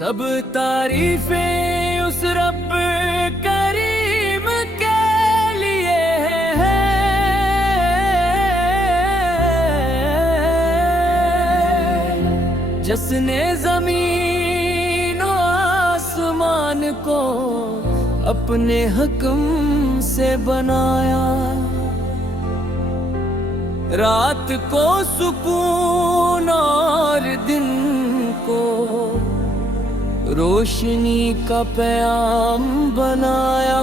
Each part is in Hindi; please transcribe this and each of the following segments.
सब तारीफें उस रब करीम के लिए है, जिसने जमीन और आसमान को अपने हुक्म से बनाया, रात को सुकून और दिन को रोशनी का पैगाम बनाया,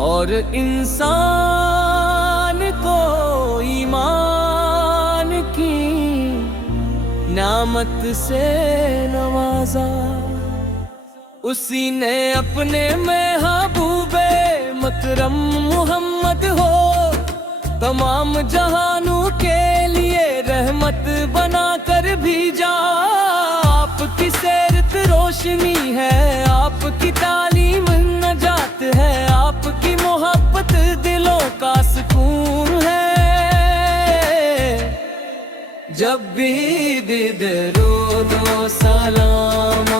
और इंसान को ईमान की नामत से नवाजा। उसी ने अपने महबूबे मुकरम मोहम्मद हो तमाम जहानों के लिए रहमत बना कर भेजा। आपकी सीरत रोशनी है, आपकी तालीम नजात है, आपकी मोहब्बत दिलों का सुकून है। जब भी दिदरूद व सलाम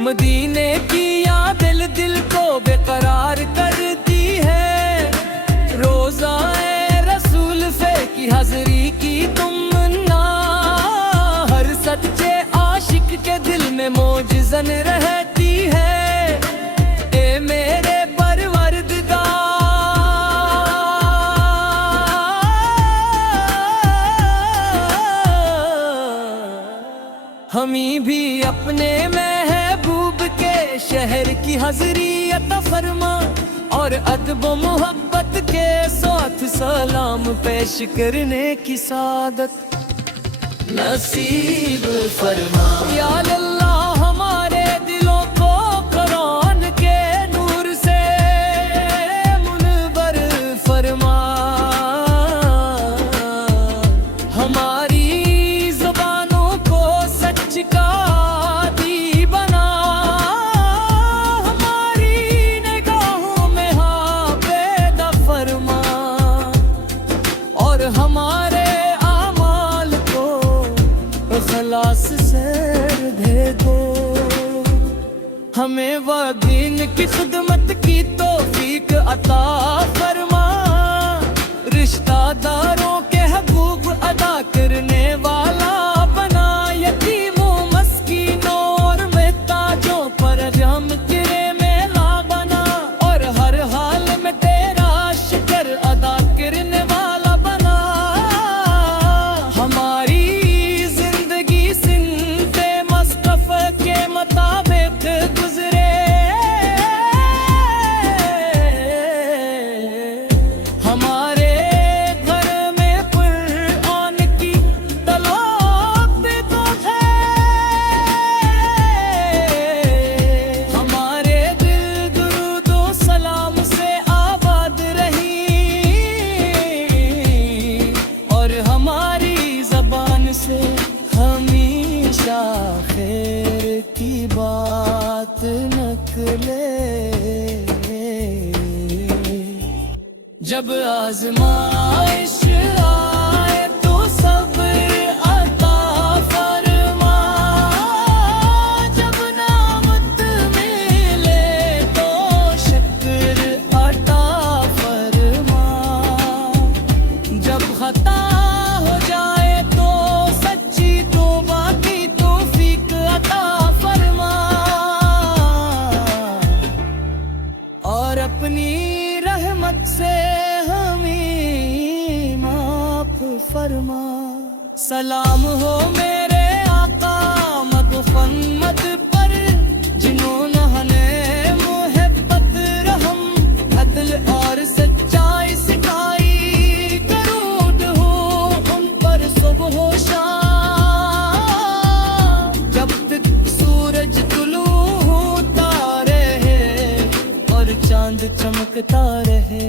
मदीने की याद दिल दिल को बेकरार करती है। रोज़ाए रसूल से की हाज़री की तुमन्ना हर सच्चे आशिक के दिल में मौजज़न रहती है। ए मेरे परवरदिगार, हमी भी अपने शहर की हाज़री अता फरमा, और अदब मोहब्बत के साथ सलाम पेश करने की सादत नसीब फरमा। या अल्लाह हमारे दिलों को कुरान के नूर से मुनव्वर फरमा, हमारी ज़ुबानों को सच का खलास से दे दो। हमें वह दीन की खिदमत की तौफीक अता फरमा, रिश्तेदारों के हकूक़ अदा करने वाला बना, यतीमों मस्कीनों और मोहताजों पर रहम करे मेला बना, और हर हाल में तेरा शुक्र अदा करने वाला बना। हमारी खैर की बात निकले, जब आज़माइश आए तो सब्र अता फरमा, जब नामत मिले तो शुक्र अता फरमा, जब खता हो जाए तो सच्ची तौबा की अता फरमा, और अपनी रहमत से हमें माफ फरमा। सलाम हो मेरे आका मद पर, जिन्होंने हमें मोहब्बत रहम अदल और सच्चाई सिखाई। दरूद हो उन पर सुबह शाम, जब तक सूरज चांद चमकता रहे।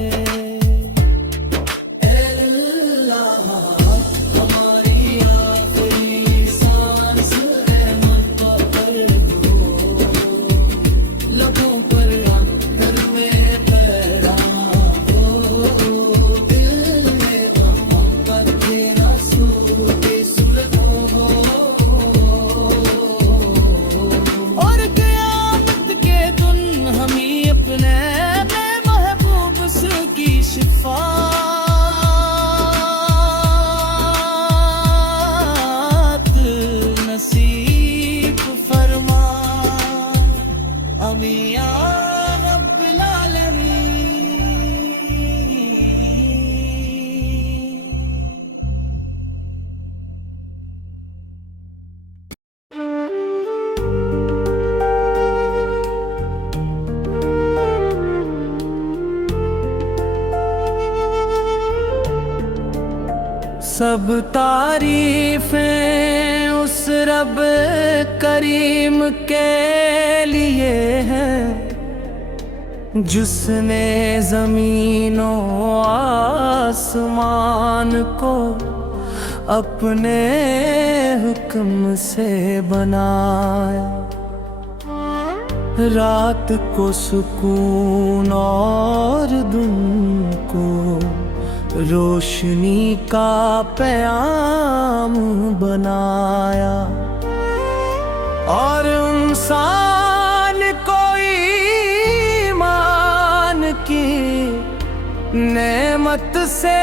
सब तारीफें उस रब करीम के लिए हैं जिसने ज़मीनों आसमान को अपने हुक्म से बनाया। रात को सुकून और दिन को रोशनी का पैगाम बनाया। और इंसान को ईमान की नेमत से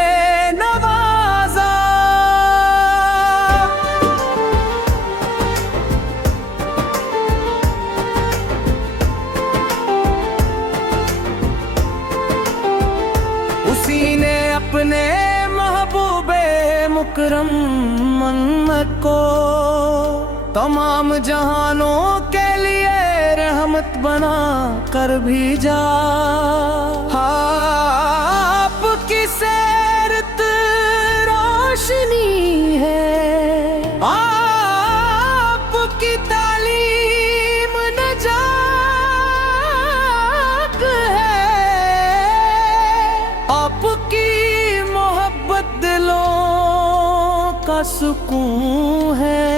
नवाजा। उसी ने अपने महबूबे मुकरम मोहम्मद को तमाम जहानों के लिए रहमत बना कर भेजा। आपकी सैरत रोशनी है, आपकी तालीम नजात है, आपकी मोहब्बत दिलों का सुकून है,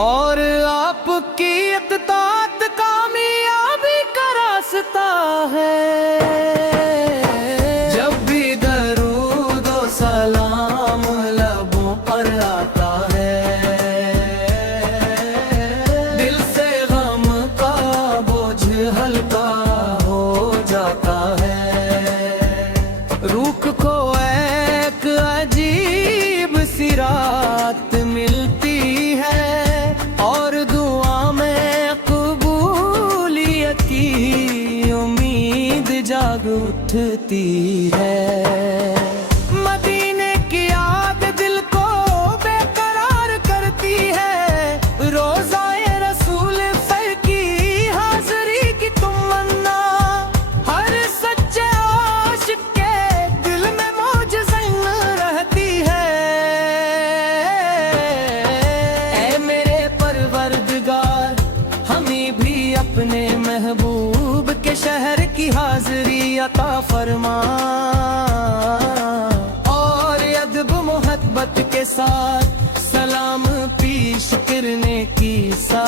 और आपकी इत्तात कामयाबी का रास्ता है। जब भी दरूद और सलाम लबों पर आता है, दिल से गम का बोझ हल्का हो जाता है। रूह को एक अजीब सी रात मिलती है, और दुआ में कबूलियत की उम्मीद जाग उठती है। मदीने की याद दिल को बेकरार करती है, रोज़ाए रसूल फर की हाज़री की तमन्ना हर सच्चे आशिक के दिल में मौज ज़ंग रहती है। ऐ मेरे परवरदिगार, हमें भी अपने महबूब के शहर की हाज़री अता फरमा, और अदब मोहब्बत के साथ सलाम पेश करने की सादत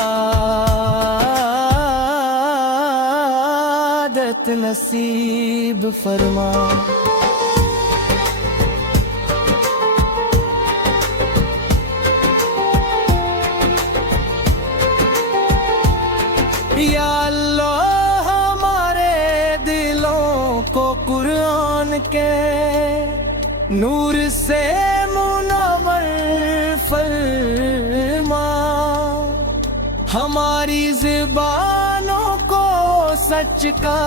नसीब फरमा। या अल्लाह, हमारे दिलों को कुरान के नूर से मुनव्वर फरमा, हमारी ज़ुबानों को सच का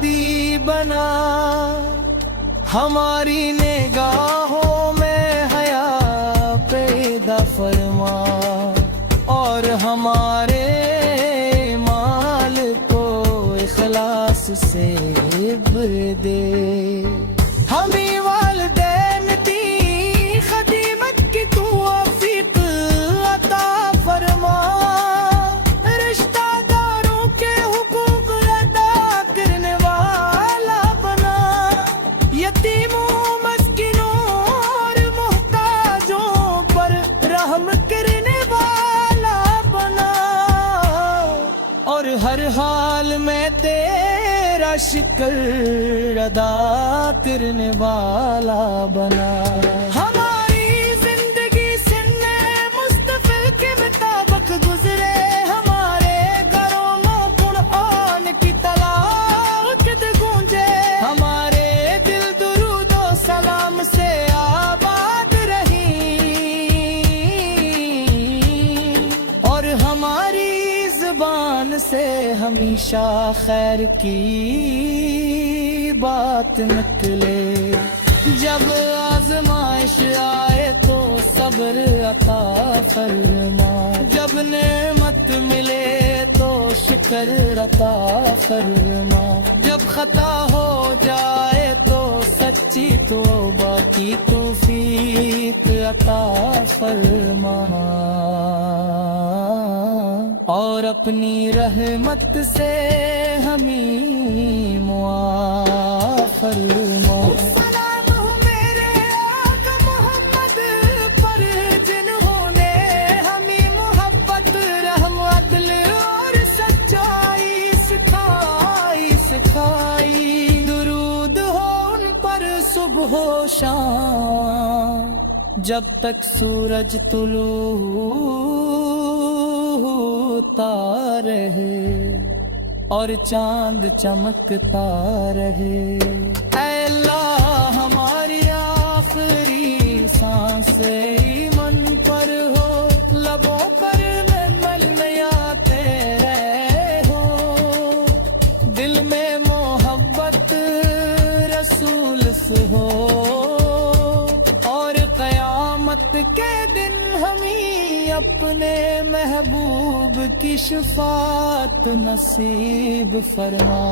दी बना, हमारी निगाहों में हया पैदा फरमा, और हमारे माल को इखलास से भर दे। हमें वालिदैन दी खदीमत की तौफीक अता फरमा, रिश्तेदारों के हुकूक हमें तेरा शुक्र अदा करने वाला बना। हमारी जिंदगी सुन्ने मुस्तफिल के मुताबिक गुजरे, हमारे घरों में कुरान की तलावत गूंजे, हमारे दिल दुरूदो सलाम से आबाद रही, और हमारी ज़ुबान से हमेशा खैर की बात निकले। जब आजमाइश आए तो सब्र अता फरमा, जब नेमत मिले तो शुक्र अता फरमा, जब खता हो जाए तो सच्ची तौबा की तौफीक अता फरमा, और अपनी रहमत से हमें मुआफ़ फरमा। सलाम हो मेरे आका मोहम्मद पर, जिन्होंने हमें मोहब्बत, रहम, अदल और सच्चाई सिखाई। दुरूद हो उन पर सुबह शाम, जब तक सूरज तुलूता रहे और चांद चमकता रहे। ऐ अल्लाह हमारी आखिरी सांस ईमान पर हो, लबों पर महमल में आते हो, दिल में मोहब्बत रसूल से हो, और क़यामत के दिन हमें अपने महबूब की शफ़ाअत नसीब फरमा।